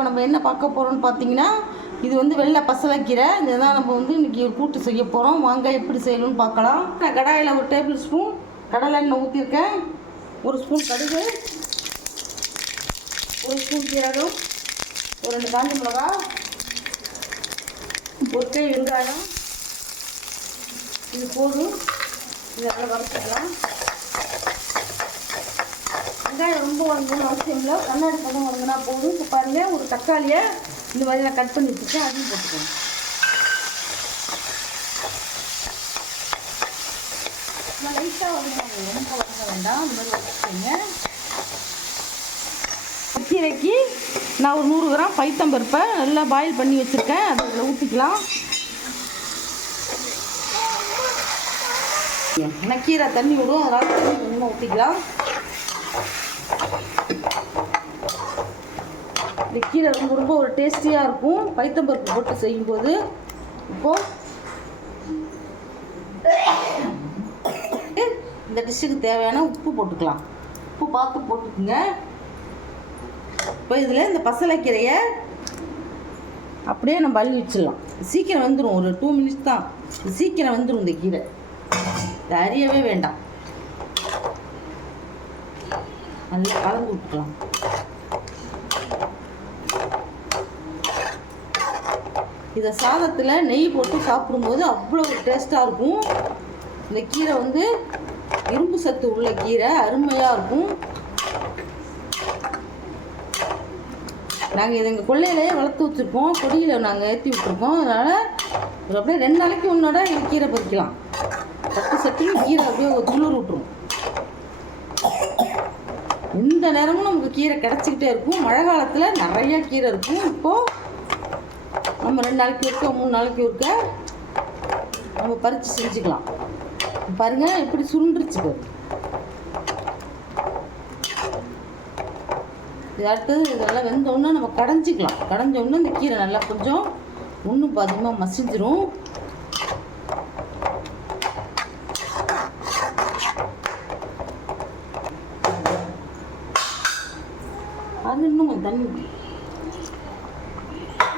இப்போ நம்ம என்ன பார்க்க போகிறோம்னு பார்த்தீங்கன்னா, இது வந்து வெள்ளை பசலைக்கீரை. இதுதான் நம்ம வந்து இன்றைக்கி ஒரு கூட்டு செய்ய போகிறோம். வாங்க எப்படி செய்யணும்னு பார்க்கலாம். நான் கடாயில் ஒரு டேபிள் ஸ்பூன் கடலை எண்ணெய் ஊற்றிருக்கேன். ஒரு ஸ்பூன் கடுகு, ஒரு ஸ்பூன் சீரகம், ஒரு 2 காஞ்ச மிளகா, ஒரு கை வெங்காயம். இது போதும். இதை நல்லா வறுத்துக்கலாம். வெங்காயம் ரொம்ப வதங்கணும்னு அவசியம் இல்லை, கண்ணாடி பதம் வதங்கினா போதும். இப்போ பாருங்கள், ஒரு தக்காளியை இந்த மாதிரி நான் கட் பண்ணி வச்சுருக்கேன், அதையும் போட்டுக்கோங்க. நான் லைட்டாக வதங்க, ரொம்ப வதங்க வேண்டாம், இந்த மாதிரி வச்சுக்கோங்க. கீரைக்கு நான் ஒரு 100 கிராம் பைத்தம்பருப்பை நல்லா பாயில் பண்ணி வச்சுருக்கேன், அதை இதில் ஊற்றிக்கலாம். ஏன்னா கீரை தண்ணி விடும், அதனால் தண்ணி கொஞ்சமாக ஊற்றிக்கலாம். இந்த கீரை ரொம்ப ஒரு டேஸ்டியாக இருக்கும் பைத்தம்பருப்பு போட்டு செய்யும்போது. இப்போது இந்த டிஷ்ஷுக்கு தேவையான உப்பு போட்டுக்கலாம். உப்பு பார்த்து போட்டுக்குங்க. இப்போ இதில் இந்த பசலைக்கீரையை அப்படியே நம்ம அள்ளி வச்சிடலாம். சீக்கிரம் வந்துடும், ஒரு 2 மினிட்ஸ் தான், சீக்கிரம் வந்துடும் இந்த கீரை. இது அறியவே வேண்டாம், நல்லா கலந்து விட்டுக்கலாம். இதை சாதத்தில் நெய் போட்டு சாப்பிடும்போது அவ்வளோ டேஸ்ட்டாக இருக்கும். இந்த கீரை வந்து இரும்பு சத்து உள்ள கீரை, அருமையாக இருக்கும். நாங்கள் இதை எங்கள் கொள்ளையிலேயே வளர்த்து வச்சுருக்கோம், கொடியில் நாங்கள் ஏற்றி விட்டுருக்கோம். அதனால் அப்படியே 2 நாளைக்கு முன்னோட இது கீரை பறிக்கலாம். சட்டுன்னு கீரை அப்படியே துளிர் விட்டுரும். இந்த நேரமும் நமக்கு கீரை கிடச்சிக்கிட்டே இருக்கும். மழை காலத்தில் நிறைய கீரை இருக்கும். இப்போது நம்ம 2 நாளைக்கு ஒருக்க 3 நாளைக்கு ஒருக்க நம்ம பறித்து செஞ்சுக்கலாம். பாருங்கள் எப்படி சுருண்டுருச்சு பாரு. இது அடுத்தது இதெல்லாம் வெந்தோடனே நம்ம கடைஞ்சிக்கலாம். கடைஞ்சோடனே இந்த கீரை நல்லா கொஞ்சம் ஒன்றும் பாதியமாக மசிஞ்சிரும். அது இன்னும் கொஞ்சம் தண்ணி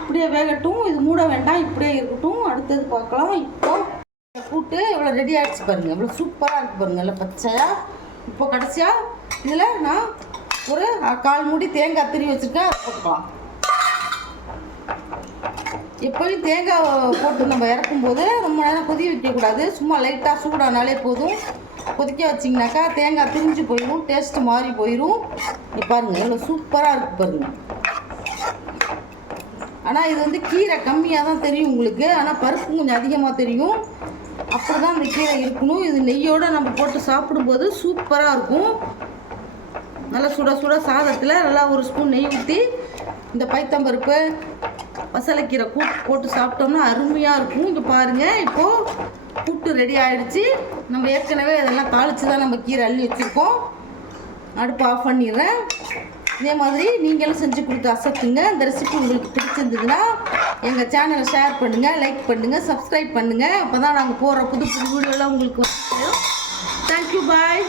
இப்படியே வேகட்டும். இது மூட வேண்டாம், இப்படியே இருக்கட்டும். அடுத்தது பார்க்கலாம். இப்போ கூட்டு இவ்வளோ ரெடி ஆகிடுச்சு பாருங்கள், இவ்வளோ சூப்பராக இருக்குது பாருங்கள், நல்லா பச்சையாக. இப்போ கடைசியாக இதில் நான் ஒரு 1/4 மூடி தேங்காய் திருவி வச்சுருக்கேன், அதை போட்டுக்கலாம். எப்போயும் தேங்காய் போட்டு நம்ம இறக்கும்போது ரொம்ப நேரம் கொதிக்க வைக்கக்கூடாது. சும்மா லைட்டாக சூடானாலே போதும். கொதிக்க வச்சிங்கனாக்கா தேங்காய் திரிஞ்சு போயிடும், டேஸ்ட்டு மாறி போயிடும். இங்கே பாருங்கள் இவ்வளோ சூப்பராக இருக்குது பாருங்கள். ஆனால் இது வந்து கீரை கம்மியாக தான் தெரியும் உங்களுக்கு, ஆனால் பருப்பு கொஞ்சம் அதிகமாக தெரியும். அப்படி தான் இந்த கீரை இருக்கணும். இது நெய்யோடு நம்ம போட்டு சாப்பிடும்போது சூப்பராக இருக்கும். நல்லா சுட சுட சாதத்தில் நல்லா ஒரு ஸ்பூன் நெய் ஊற்றி இந்த பைத்தம்பருப்பு பசலைக்கீரை கூட்டு போட்டு சாப்பிட்டோம்னா அருமையாக இருக்கும். இங்கே பாருங்கள், இப்போது கூட்டு ரெடி ஆகிடுச்சு. நம்ம ஏற்கனவே இதெல்லாம் தாளித்து தான் நம்ம கீரை அள்ளி வச்சுருக்கோம். அடுப்பு ஆஃப் பண்ணிடுறேன். இதே மாதிரி நீங்களும் செஞ்சு கொடுத்து அசத்துங்க. இந்த ரெசிபி உங்களுக்கு பிடிச்சிருந்ததுன்னா எங்கள் சேனலை ஷேர் பண்ணுங்கள், லைக் பண்ணுங்கள், சப்ஸ்கிரைப் பண்ணுங்கள். அப்போ தான் நாங்கள் போடுற புது புது வீடியோலாம் உங்களுக்கு வரும். தேங்க்யூ, பாய்.